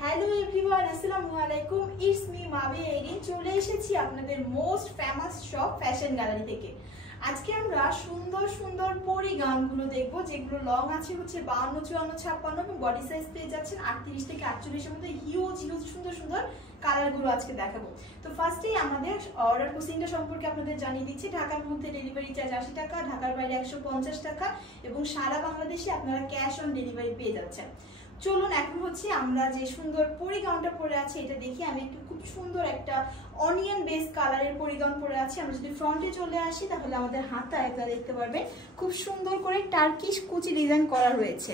Hello everyone, আসসালামু আলাইকুম। It's me Mabi again. চলে এসেছি আপনাদের most famous shop fashion gallery থেকে। আজকে আমরা সুন্দর সুন্দর পরি গাউনগুলো দেখবো, যেগুলো লং আছে হচ্ছে 52, 54, 56 এবং বডি সাইজ পেয়ে যাচ্ছেন 38 থেকে 48 এর মধ্যে। হিউজ হিউজ সুন্দর সুন্দর কালারগুলো আজকে দেখাবো। তো ফার্স্টেই আমাদের অর্ডার প্রসেসিংটা সম্পর্কে আপনাদের জানিয়ে দিচ্ছি। ঢাকার মধ্যে ডেলিভারি চার্জ 80 টাকা, ঢাকার বাইরে 150 টাকা এবং সারা বাংলাদেশে আপনারা ক্যাশ অন ডেলিভারি পেয়ে যাচ্ছেন। চলুন এখন হচ্ছে আমরা যে সুন্দর পরি গাউনটা পরে আছি এটা দেখি। আমি একটু খুব সুন্দর একটা অনিয়ন বেস কালারের পরি গাউন পরে আছি। আমরা যদি ফ্রন্টে চলে আসি তাহলে আমাদের হাতা একটা দেখতে পারবেন খুব সুন্দর করে টার্কিশ কুচি ডিজাইন করা রয়েছে।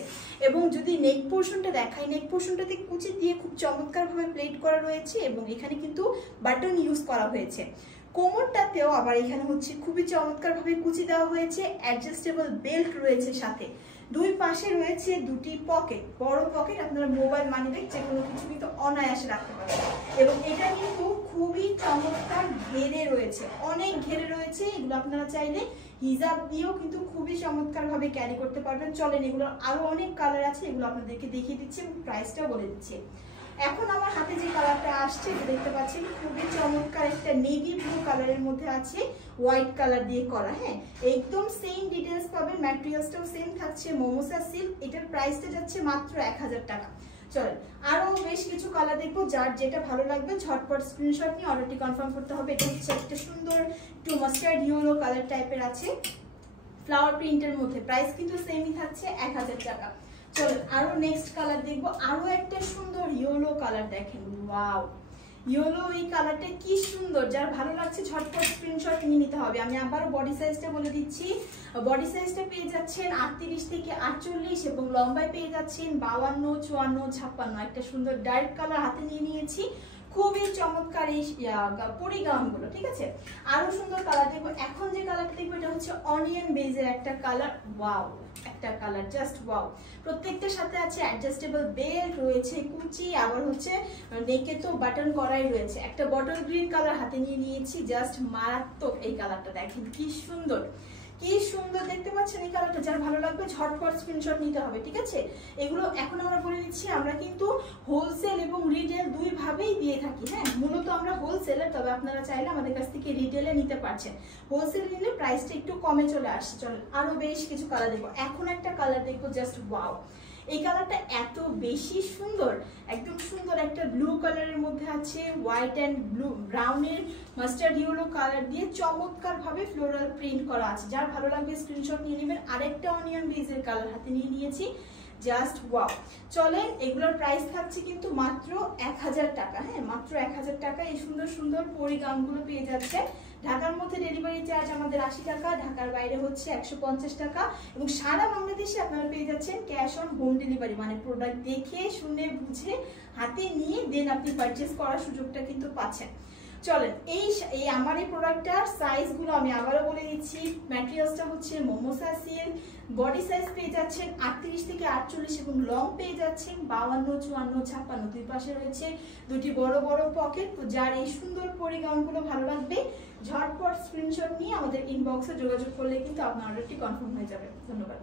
এবং যদি নেক পোর্শনটা দেখাই, নেক পোর্শনটাতে কুচি দিয়ে খুব চমৎকারভাবে প্লেট করা রয়েছে এবং এখানে কিন্তু বাটন ইউজ করা হয়েছে। কোমরটাতেও আবার এখানে হচ্ছে খুবই চমৎকারভাবে কুচি দেওয়া হয়েছে। অ্যাডজাস্টেবল বেল্ট রয়েছে সাথে। দুই পাশে রয়েছে দুটি পকেট, বড় পকেট, আপনারা মোবাইল মানিব্যাগ যে কোনো কিছু কিন্তু অনায়াসে রাখতে পারবেন। এবং এটা কিন্তু খুবই চমৎকার ঘেরে রয়েছে, অনেক ঘেরে রয়েছে। এগুলো আপনারা চাইলে হিজাব দিয়েও কিন্তু খুবই চমৎকার ভাবে ক্যারি করতে পারবেন। চলেন, এগুলোর আরো অনেক কালার আছে, এগুলো আপনাদেরকে দেখিয়ে দিচ্ছি এবং প্রাইসটাও বলে দিচ্ছি। এখন আমার হাতে যে কালারটা আসছে এটা দেখতে পাচ্ছেন, খুবই চমৎকার একটা নেভি ব্লু কালারের মধ্যে আছে, হোয়াইট কালার দিয়ে করা। হ্যাঁ, একদম সেম ডিটেলস পাবেন, ম্যাটেরিয়ালসটাও সেম থাকছে, মোমোসা সিল্ক। এটার প্রাইসটা যাচ্ছে মাত্র 1000 টাকা। চলেন আরো বেশ কিছু কালার দেখবো, যার যেটা ভালো লাগবে ঝটপট স্ক্রিনশট নিয়ে অর্ডারটি কনফার্ম করতে হবে। এটা হচ্ছে একটা সুন্দর একটু মাস্টার্ড ইয়েলো কালার টাইপের আছে, ফ্লাওয়ার প্রিন্টের মধ্যে। প্রাইস কিন্তু সেমই থাকছে 1000 টাকা। চলেন আরো নেক্সট কালার দেখবো, আরো একটা সুন্দর ইয়েলো কালার দেখেন। ওয়াও, ইয়েলো এই কালারটা কি সুন্দর! যার ভালো লাগছে ঝটপট স্ক্রিনশট নিয়ে নিতে হবে। আমি আবারও বডি সাইজটা বলে দিচ্ছি। বডি সাইজটা পেয়ে যাচ্ছেন 38 থেকে 48 এবং লম্বায় পেয়ে যাচ্ছেন 52, 54, 56। একটা সুন্দর ডার্ক কালার হাতে নিয়ে নিয়েছি। খুবই চমৎকার এই পরি গাউনগুলো, ঠিক আছে। আরো সুন্দর কালার দেখবো। এখন যে কালারটা দেখবো এটা হচ্ছে অনিয়ন বেজের একটা কালার। ওয়াও, একটা কালার জাস্ট ওয়াও। প্রত্যেকটার সাথে আছে অ্যাডজাস্টেবল বেল্ট রয়েছে, কুচি, আবার হচ্ছে নেকে তো বাটন করাই রয়েছে। একটা বটল গ্রিন কালার হাতে নিয়ে নিয়েছি, জাস্ট মারাত্মক এই কালারটা। দেখেন কি সুন্দর, কি সুন্দর দেখতে পাচ্ছেন এই কালারটা। যার ভালো লাগবে ঝটপট স্ক্রিনশট নিতে হবে, ঠিক আছে। এগুলো এখন আমরা বলে দিচ্ছি, আমরা কিন্তু হোলসেল এবং রিটেল দুই ভাবেই দিয়ে থাকি। হ্যাঁ, মূলত আমরা হোলসেলার, তবে আপনারা চাইলে আমাদের কাছ থেকে রিটেলে নিতে পারছেন। হোলসেল নিলে প্রাইসটা একটু কমে চলে আসছে। চলেন আরো বেশ কিছু কালার দেখবো। এখন একটা কালার দেখবো, জাস্ট ওয়াও। এই কালারটা এত বেশি সুন্দর, একদম সুন্দর একটা ব্লু কালারের মধ্যে আছে, হোয়াইট অ্যান্ড ব্লু ব্রাউনের মাস্টার্ড ইয়েলো কালার দিয়ে চমৎকার ভাবে ফ্লোরাল প্রিন্ট করা আছে। যার ভালো লাগবে স্ক্রিনশট নিয়ে নেবেন। আরেকটা অনিয়ন বেজের কালার হাতে নিয়ে নিয়েছি, জাস্ট ওয়াও। চলেন, এগুলোর প্রাইস থাকছে কিন্তু মাত্র 1000 টাকা। হ্যাঁ, মাত্র 1000 টাকা এই সুন্দর সুন্দর পরি গাউনগুলো পেয়ে যাচ্ছে। ঢাকার মধ্যে ডেলিভারি চার্জ আমাদের 80 টাকা, ঢাকার বাইরে হচ্ছে 150 টাকা এবং সারা বাংলাদেশে আপনারা পেয়ে যাচ্ছেন ক্যাশ অন হোম ডেলিভারি। মানে প্রোডাক্ট দেখে শুনে বুঝে হাতে নিয়ে দেন আপনি পারচেস করার সুযোগটা কিন্তু পাচ্ছেন। চলেন, এই আমার এই প্রোডাক্টটার সাইজগুলো আমি আবারও বলে দিচ্ছি। ম্যাটেরিয়ালসটা হচ্ছে মোমোসা সিল্ক, বডি সাইজ পেয়ে যাচ্ছেন 38 থেকে 48 এবং লং পেয়ে যাচ্ছেন 52, 54, 56। দুই পাশে রয়েছে দুটি বড় বড় পকেট। তো যার এই সুন্দর পরি গাউনগুলো ভালো লাগবে ঝটপট স্ক্রিনশট নিয়ে আমাদের ইনবক্সে যোগাযোগ করলে কিন্তু আপনার অর্ডারটি কনফার্ম হয়ে যাবে। ধন্যবাদ।